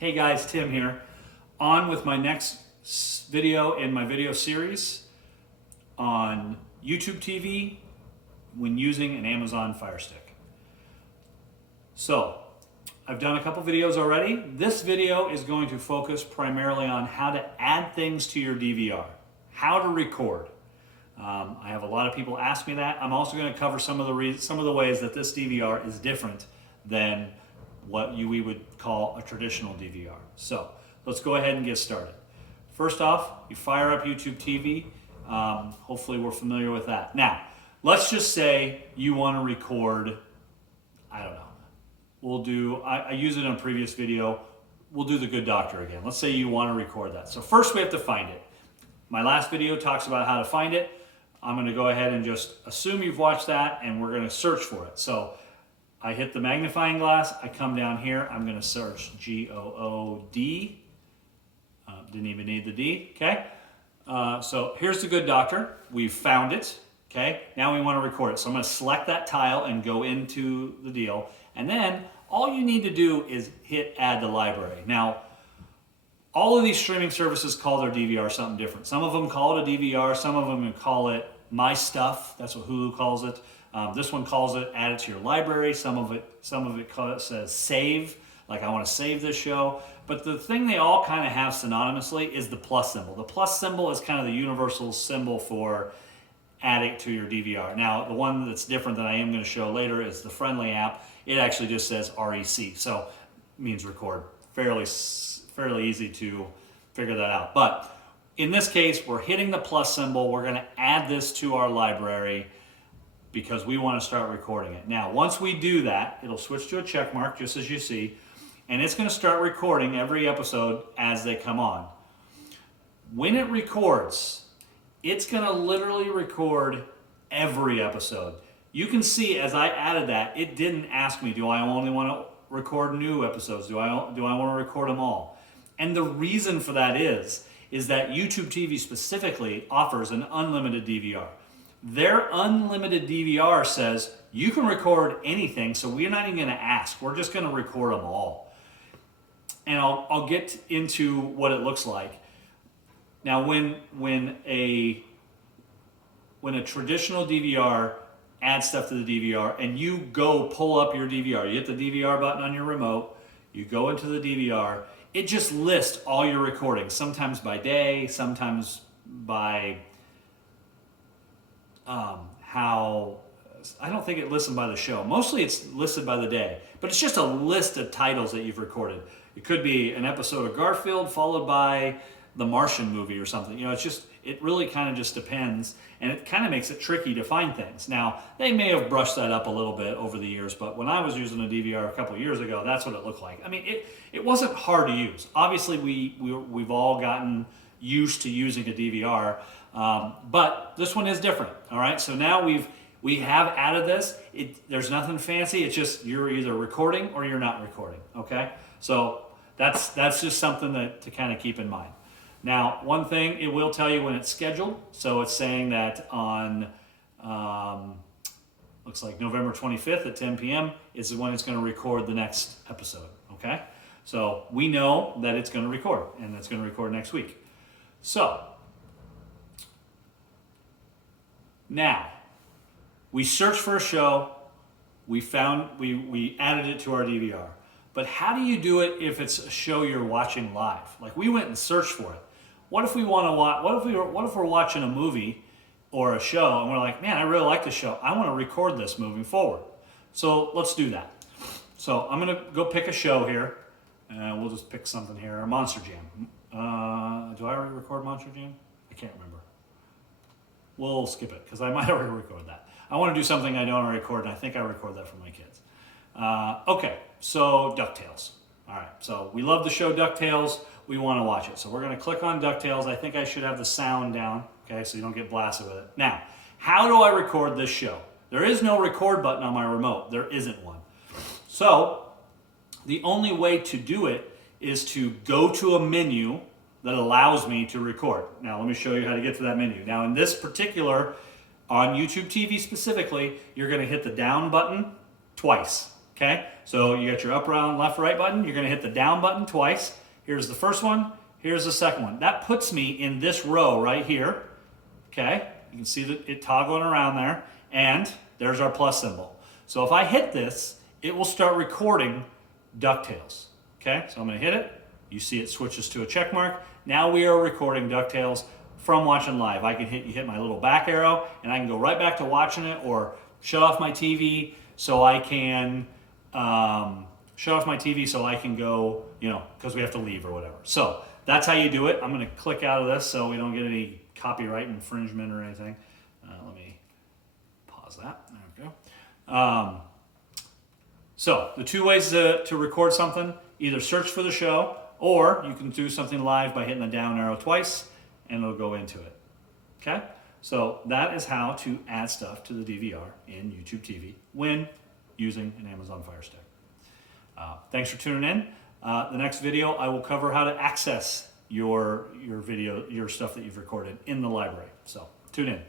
Hey guys, Tim here. On with my next video in my video series on YouTube TV when using an Amazon Fire Stick. So, I've done a couple videos already. This video is going to focus primarily on how to add things to your DVR, how to record. I have a lot of people ask me that. I'm also going to cover some of the ways that this DVR is different than what we would call a traditional DVR. So let's go ahead and get started. First off, you fire up YouTube TV. Hopefully we're familiar with that. Now, let's just say you want to record, I don't know. I use it in a previous video. We'll do The Good Doctor again. Let's say you want to record that. So first we have to find it. My last video talks about how to find it. I'm going to go ahead and just assume you've watched that, and we're going to search for it. So I hit the magnifying glass, I come down here, I'm going to search G-O-O-D. Didn't even need the D, okay? So here's The Good Doctor. We've found it, okay? Now we want to record it. So I'm going to select that tile and go into the deal. And then all you need to do is hit Add to Library. Now, all of these streaming services call their DVR something different. Some of them call it a DVR, some of them call it My Stuff. That's what Hulu calls it. This one calls it add it to your library. Some of it says save, like I want to save this show. But the thing they all kind of have synonymously is the plus symbol. The plus symbol is kind of the universal symbol for add it to your DVR. Now, the one that's different that I am going to show later is the Friendly app. It actually just says REC, so it means record. Fairly easy to figure that out. But in this case, we're hitting the plus symbol. We're going to add this to our library because we want to start recording it. Now, once we do that, it'll switch to a check mark, just as you see, and it's going to start recording every episode as they come on. When it records, it's going to literally record every episode. You can see as I added that, it didn't ask me, do I only want to record new episodes? Do I want to record them all? And the reason for that is that YouTube TV specifically offers an unlimited DVR. Their unlimited DVR says you can record anything, so we're not even going to ask. We're just going to record them all. And I'll get into what it looks like. Now, when a traditional DVR adds stuff to the DVR, and you go pull up your DVR, you hit the DVR button on your remote, you go into the DVR, it just lists all your recordings, sometimes by day, sometimes by how, I don't think it lists them by the show. Mostly it's listed by the day, but it's just a list of titles that you've recorded. It could be an episode of Garfield followed by the Martian movie or something. You know, it really kind of just depends, and it kind of makes it tricky to find things. Now, they may have brushed that up a little bit over the years, but when I was using a DVR a couple of years ago, that's what it looked like. I mean, it wasn't hard to use. Obviously, we've all gotten used to using a DVR, but this one is different. All right, so now we have added this. There's nothing fancy. It's just you're either recording or you're not recording. Okay, so that's just something to kind of keep in mind. Now, one thing, it will tell you when it's scheduled. So it's saying that on, looks like November 25th at 10 p.m. is when it's going to record the next episode, okay? So we know that it's going to record, and it's going to record next week. So, now, we searched for a show, we added it to our DVR. But how do you do it if it's a show you're watching live? Like, we went and searched for it. What if we want to watch? What if we're watching a movie or a show and we're like, man, I really like the show. I want to record this moving forward. So let's do that. So I'm gonna go pick a show here, and we'll just pick something here. Monster Jam. Do I already record Monster Jam? I can't remember. We'll skip it because I might already record that. I want to do something I don't already record, and I think I record that for my kids. Okay, so DuckTales. All right, so we love the show DuckTales. We want to watch it. So we're going to click on DuckTales. I think I should have the sound down, okay, so you don't get blasted with it. Now, how do I record this show? There is no record button on my remote. There isn't one. So the only way to do it is to go to a menu that allows me to record. Now, let me show you how to get to that menu. Now, in this particular, on YouTube TV specifically, you're going to hit the down button twice. Okay, so you got your up, round, left, right button. You're going to hit the down button twice. Here's the first one. Here's the second one. That puts me in this row right here. Okay, you can see that it toggling around there. And there's our plus symbol. So if I hit this, it will start recording DuckTales. Okay, so I'm going to hit it. You see it switches to a check mark. Now we are recording DuckTales from watching live. I can hit my little back arrow, and I can go right back to watching it, or shut off my TV so I can go, because we have to leave or whatever. So that's how you do it. I'm going to click out of this so we don't get any copyright infringement or anything. Let me pause that. There we go. So the two ways to record something: either search for the show, or you can do something live by hitting the down arrow twice, and it'll go into it. Okay? So that is how to add stuff to the DVR in YouTube TV when using an Amazon Fire Stick. Thanks for tuning in. The next video, I will cover how to access your video, your stuff that you've recorded in the library. So tune in.